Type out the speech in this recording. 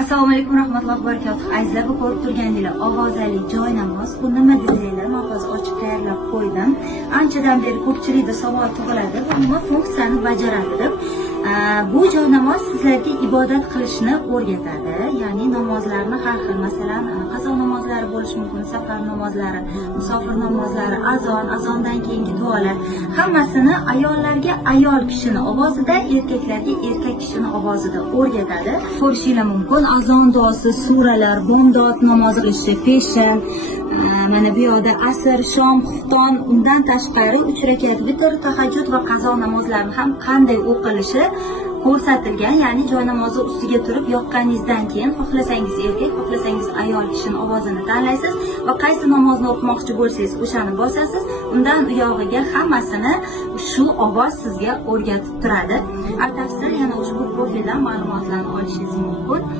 Assalomu alaykum rahmatullohi va barakatuh. Azizlar, bu ko'rib turganingizdek ovozali joy namoz. Bu nima desanglar, men hozir ochib tayyorlab qo'ydim. Anchadan beri ko'pchilikda savol tug'iladi va nima funksiyani bajaradi deb. Bu joy namoz sizlarga ibodat qilishni o'rgatadi. Ya'ni namozlarni har xil, masalan, qazo namozlari bo'lishi mumkin, safar namozlari, musofir namozlari, azondan keyingi duolar, hammasini ayollarga ayol kishini ovozida, erkaklarga erkak kishini ovozida o'rgatadi. Ko'rishingiz mumkin, azon duosi, suralar, bomdod namozi qilishi, peshin, mana bu yoqda asr, shom, xufton, undan tashqari 3 rakat vitr, tahajjud va qazo namozlarini ham qanday o'qilishi ko'rsatilgan. Ya'ni joy namozi ustiga turib yoqqaningizdan keyin xohlasangiz erkak, xohlasangiz ayol kishini ovozini tanlaysiz va qaysi namozni o'qimoqchi bo'lsangiz o'shani bosasiz. Undan u yog'iga hammasini shu ovoz sizga o'rgatib turadi. Batafsil yana ushbu profildan ma'lumotlarni olishingiz mumkin.